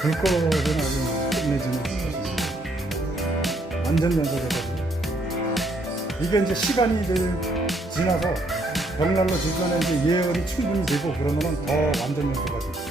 불꽃은 아주 끝내주는 완전 연소돼가지고 이게 이제 시간이 지나서 벽난로 주변에 이제 예열이 충분히 되고 그러면은 더 완전 연소가 돼요.